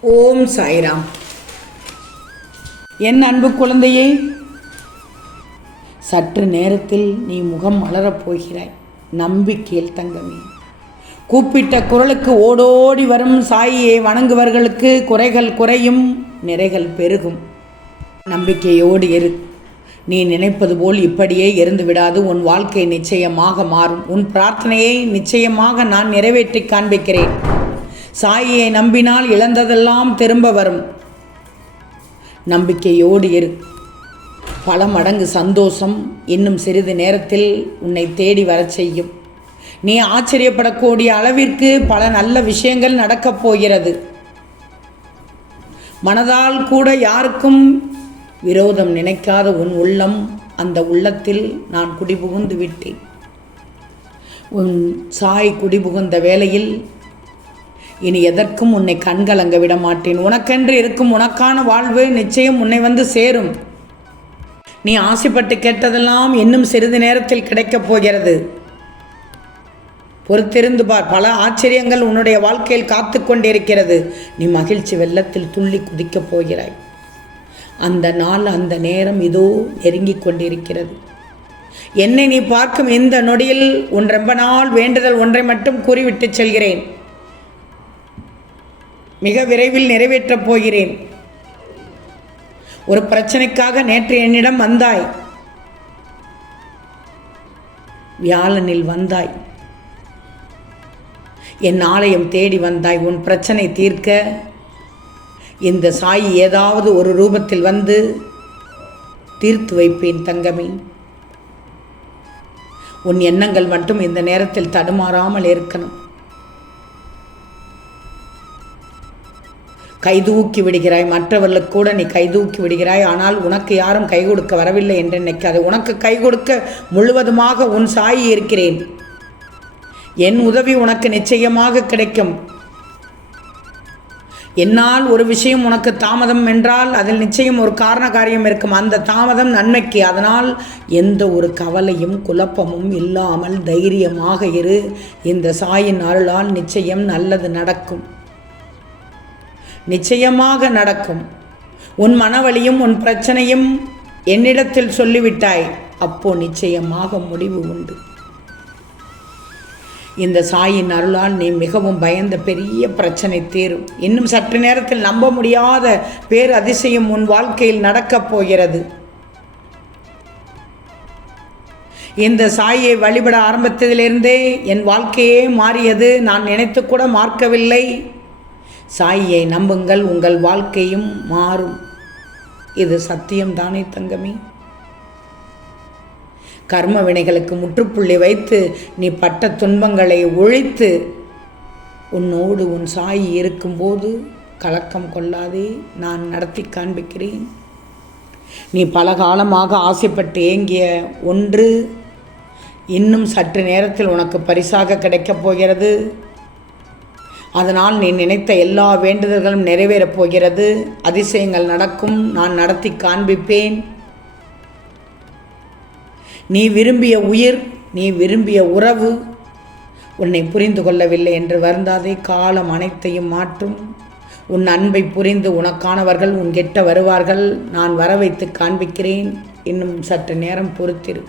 ஓம் சாய்ராம். என் அன்பு குழந்தையே சற்று நேரத்தில் நீ முகம் மலரப் போகிறாய். நம்பிக்கையில் தங்கமே. கூப்பிட்ட குரலுக்கு ஓடோடி வரும் சாயியை வணங்குவர்களுக்கு குறைகள் குறையும் நிறைகள் பெருகும். நம்பிக்கையோடு இரு. நீ நினைப்பது போல் இப்படியே இருந்து விடாது. உன் வாழ்க்கை நிச்சயமாக மாறும். உன் பிரார்த்தனையை நிச்சயமாக நான் நிறைவேற்றி காண்பிக்கிறேன். சாயியை நம்பினால் இழந்ததெல்லாம் திரும்ப வரும். நம்பிக்கையோடு இரு. பல மடங்கு சந்தோஷம் இன்னும் சிறிது நேரத்தில் உன்னை தேடி வரச் செய்யும். நீ ஆச்சரியப்படக்கூடிய அளவிற்கு பல நல்ல விஷயங்கள் நடக்கப் போகிறது. மனதால் கூட யாருக்கும் விரோதம் நினைக்காத உன் உள்ளம் அந்த உள்ளத்தில் நான் குடிபுகுந்து விட்டேன். உன் சாய் குடிபுகுந்த வேளையில் இனி எதற்கும் உன்னை கண்கலங்க விட மாட்டேன். உனக்கென்று இருக்கும் உனக்கான வாழ்வு நிச்சயம் உன்னை வந்து சேரும். நீ ஆசைப்பட்டு கேட்டதெல்லாம் இன்னும் சிறிது நேரத்தில் கிடைக்கப் போகிறது. பொறுத்திருந்து பார். பல ஆச்சரியங்கள் உன்னுடைய வாழ்க்கையில் காத்து கொண்டிருக்கிறது. நீ மகிழ்ச்சி வெள்ளத்தில் துள்ளி குதிக்கப் போகிறாய். அந்த நாள் அந்த நேரம் இதோ நெருங்கிக் கொண்டிருக்கிறது. என்னை நீ பார்க்கும் இந்த நொடியில் உன் ரொம்ப நாள் வேண்டுதல் ஒன்றை மட்டும் கூறிவிட்டு செல்கிறேன். மிக விரைவில் நிறைவேற்றப் போகிறேன். ஒரு பிரச்சனைக்காக நேற்று என்னிடம் வந்தாய். வியாழனில் வந்தாய். என் ஆலயம் தேடி வந்தாய். உன் பிரச்சனை தீர்க்க இந்த சாயி ஏதாவது ஒரு ரூபத்தில் வந்து தீர்த்து வைப்பேன் தங்கமே. உன் எண்ணங்கள் மட்டும் இந்த நேரத்தில் தடுமாறாமல் இருக்கணும். கைதூக்கி விடுகிறாய். மற்றவர்களுக்கு கூட நீ கைதூக்கி விடுகிறாய். ஆனால் உனக்கு யாரும் கை கொடுக்க வரவில்லை என்று நினைக்காது. உனக்கு கை கொடுக்க முழுவதுமாக உன் சாயி இருக்கிறேன். என் உதவி உனக்கு நிச்சயமாக கிடைக்கும். என்னால் ஒரு விஷயம் உனக்கு தாமதம் என்றால் அதில் நிச்சயம் ஒரு காரண காரியம் இருக்கும். அந்த தாமதம் நன்மைக்கு. அதனால் எந்த ஒரு கவலையும் குழப்பமும் இல்லாமல் தைரியமாக இரு. இந்த சாயின் அருளால் நிச்சயம் நல்லது நடக்கும். நிச்சயமாக நடக்கும். உன் மனவழியும் உன் பிரச்சனையும் என்னிடத்தில் சொல்லிவிட்டாய். அப்போ நிச்சயமாக முடிவு உண்டு. இந்த சாயின் அருளால் நீ மிகவும் பயந்த பெரிய பிரச்சனை தீரும். இன்னும் சற்று நேரத்தில் நம்ப முடியாத பேர் அதிசயம் உன் வாழ்க்கையில் நடக்கப் போகிறது. இந்த சாயை வழிபட ஆரம்பித்ததிலிருந்தே என் வாழ்க்கையே மாறியது. நான் நினைத்து கூட மார்க்கவில்லை. சாயியை நம்புங்கள் உங்கள் வாழ்க்கையும் மாறும். இது சத்தியம் தானே தங்கமே. கர்ம வினைகளுக்கு முற்றுப்புள்ளி வைத்து நீ பட்ட துன்பங்களை ஒழித்து உன்னோடு உன் சாயி இருக்கும்போது கலக்கம் கொள்ளாதே நான் நடத்தி காண்பிக்கிறேன். நீ பல காலமாக ஆசைப்பட்டு ஏங்கிய ஒன்று இன்னும் சற்று நேரத்தில் உனக்கு பரிசாக கிடைக்கப் போகிறது. அதனால் நீ நினைத்த எல்லா வேண்டுதல்களும் நிறைவேறப் போகிறது. அதிசயங்கள் நடக்கும். நான் நடத்தி காண்பிப்பேன். நீ விரும்பிய உயிர் நீ விரும்பிய உறவு உன்னை புரிந்து கொள்ளவில்லை என்று வருந்தாதே. காலம் அனைத்தையும் மாற்றும். உன் அன்பை புரிந்து உனக்கானவர்கள் உன் கெட்ட வருவார்கள். நான் வர வைத்து காண்பிக்கிறேன். இன்னும் சற்று நேரம் பொறுத்திரு.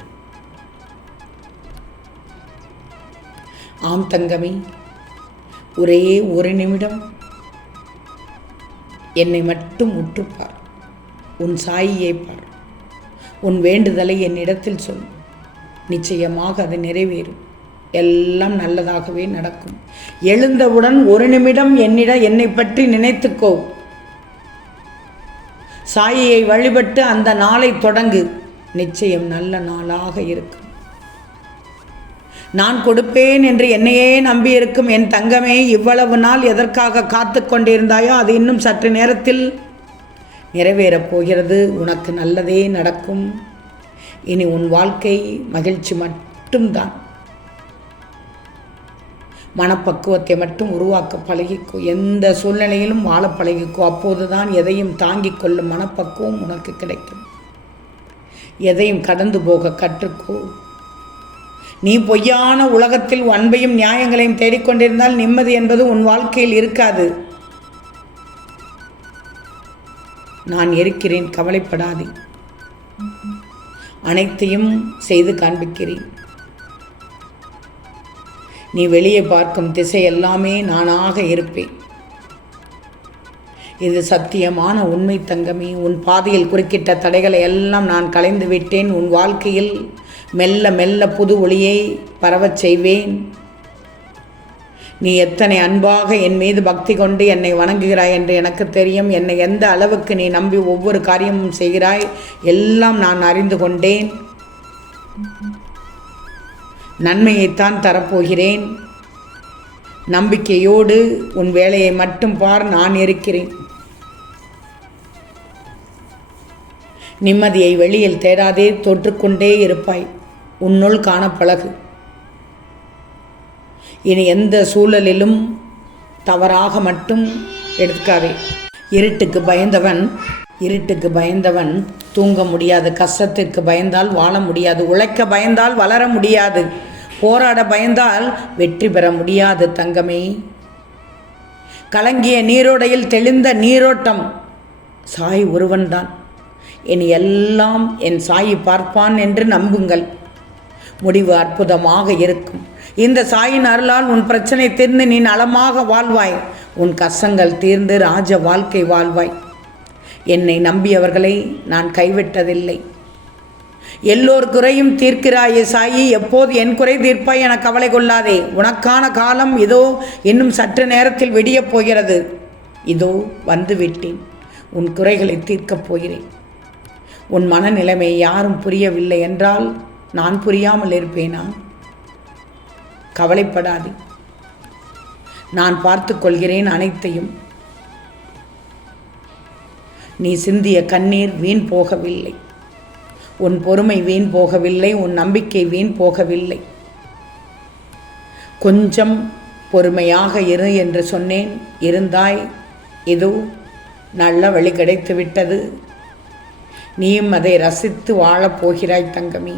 ஆம் தங்கமே ஒரே ஒரு நிமிடம். என்னை மட்டும் உற்றுப்பார். உன் சாயியை பார். உன் வேண்டுதலை என்னிடத்தில் சொல். நிச்சயமாக அது நிறைவேறும். எல்லாம் நல்லதாகவே நடக்கும். எழுந்தவுடன் ஒரு நிமிடம் என்னிட என்னை பற்றி நினைத்துக்கோ. சாயியை வழிபட்டு அந்த நாளை தொடங்கு. நிச்சயம் நல்ல நாளாக இருக்கும். நான் கொடுப்பேன் என்று என்னையே நம்பியிருக்கும் என் தங்கமே இவ்வளவு நாள் எதற்காக காத்து கொண்டிருந்தாயோ அது இன்னும் சற்று நேரத்தில் நிறைவேறப் போகிறது. உனக்கு நல்லதே நடக்கும். இனி உன் வாழ்க்கை மகிழ்ச்சி மட்டும்தான். மனப்பக்குவத்தை மட்டும் உருவாக்க பழகிக்கோ. எந்த சூழ்நிலையிலும் வாழ பழகிக்கோ. அப்போதுதான் எதையும் தாங்கிக் கொள்ளும் மனப்பக்குவம் உனக்கு கிடைக்கும். எதையும் கடந்து போக கற்றுக்கோ. நீ பொய்யான உலகத்தில் அன்பையும் நியாயங்களையும் தேடிக்கொண்டிருந்தால் நிம்மதி என்பது உன் வாழ்க்கையில் இருக்காது. நான் இருக்கிறேன் கவலைப்படாதே. அனைத்தையும் செய்து காண்பிக்கிறேன். நீ வெளியே பார்க்கும் திசை எல்லாமே நானாக இருப்பேன். இது சத்தியமான உண்மை தங்கமே. உன் பாதையில் குறுக்கிட்ட தடைகளை எல்லாம் நான் கலைந்து விட்டேன். உன் வாழ்க்கையில் மெல்ல மெல்ல புது ஒளியை பரவச் செய்வேன். நீ எத்தனை அன்பாக என் மீது பக்தி கொண்டு என்னை வணங்குகிறாய் என்று எனக்கு தெரியும். என்னை எந்த அளவுக்கு நீ நம்பி ஒவ்வொரு காரியமும் செய்கிறாய் எல்லாம் நான் அறிந்து கொண்டேன். நன்மையைத்தான் தரப்போகிறேன். நம்பிக்கையோடு உன் வேலையை மட்டும் பார் நான் இருக்கிறேன். நிம்மதியை வெளியில் தேடாதே தொற்றுக்கொண்டே இருப்பாய். உன்னுள் காணப்பழகு இனி எந்த சூழலிலும் தவறாக மட்டும் எடுக்காதே இருட்டுக்கு பயந்தவன் இருட்டுக்கு பயந்தவன் தூங்க முடியாது. கஷ்டத்திற்கு பயந்தால் வாழ முடியாது. உழைக்க பயந்தால் வளர முடியாது. போராட பயந்தால் வெற்றி பெற முடியாது தங்கமே. கலங்கிய நீரோடையில் தெளிந்த நீரோட்டம் சாய் ஒருவன்தான். இனி எல்லாம் என் சாயி பார்ப்பான் என்று நம்புங்கள். முடிவு அற்புதமாக இருக்கும். இந்த சாயின் அருளால் உன் பிரச்சனை தீர்ந்து நீ நலமாக வாழ்வாய். உன் கஷ்டங்கள் தீர்ந்து ராஜ வாழ்க்கை வாழ்வாய். என்னை நம்பியவர்களை நான் கைவிட்டதில்லை. எல்லோர் குறையும் தீர்க்கிறாயே சாயி எப்போது என் குறை தீர்ப்பாய் என கவலை கொள்ளாதே. உனக்கான காலம் இதோ இன்னும் சற்று நேரத்தில் விடியப் போகிறது. இதோ வந்துவிட்டேன். உன் குறைகளை தீர்க்கப் போகிறேன். உன் மனநிலைமை யாரும் புரியவில்லை என்றால் நான் புரியாமல் இருப்பேனா? கவலைப்படாதே. நான் பார்த்து கொள்கிறேன் அனைத்தையும். நீ சிந்திய கண்ணீர் வீண் போகவில்லை. உன் பொறுமை வீண் போகவில்லை உன் நம்பிக்கை வீண் போகவில்லை. கொஞ்சம் பொறுமையாக இரு என்று சொன்னேன். இருந்தாய் இதோ நல்ல வழி கிடைத்து விட்டது நீயும் அதை ரசித்து வாழப் போகிறாய் தங்கமி.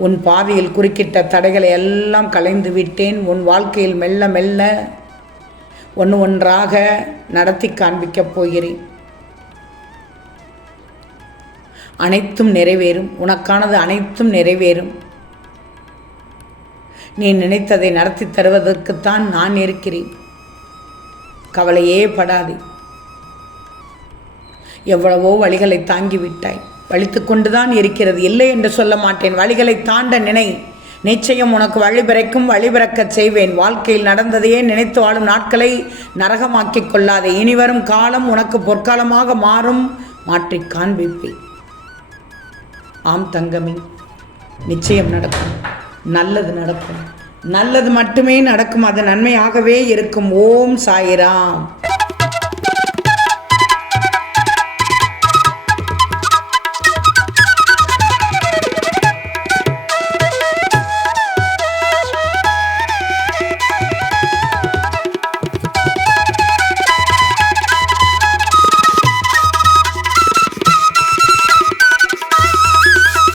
உன் பாதையில் குறுக்கிட்ட தடைகளை எல்லாம் கலைந்து விட்டேன். உன் வாழ்க்கையில் மெல்ல மெல்ல ஒன்று ஒன்றாக நடத்தி காண்பிக்கப் போகிறேன். அனைத்தும் நிறைவேறும். உனக்கானது அனைத்தும் நிறைவேறும். நீ நினைத்ததை நடத்தி தருவதற்குத்தான் நான் இருக்கிறேன். கவலையே படாதே. எவ்வளவோ வழிகளை தாங்கிவிட்டாய். வலித்து கொண்டுதான் இருக்கிறது. இல்லை என்று சொல்ல மாட்டேன். வழிகளை தாண்ட நினை. நிச்சயம் உனக்கு வழிபிறக்கும் வழிபிறக்கச் செய்வேன். வாழ்க்கையில் நடந்ததையே நினைத்து வாழும் நாட்களை நரகமாக்கிக் கொள்ளாதே. இனிவரும் காலம் உனக்கு பொற்காலமாக மாறும். மாற்றி காண்பிப்பேன். ஆம் தங்கமே நிச்சயம் நடக்கும். நல்லது நடக்கும். நல்லது மட்டுமே நடக்கும். அது நன்மையாகவே இருக்கும். ஓம் சாயிராம்.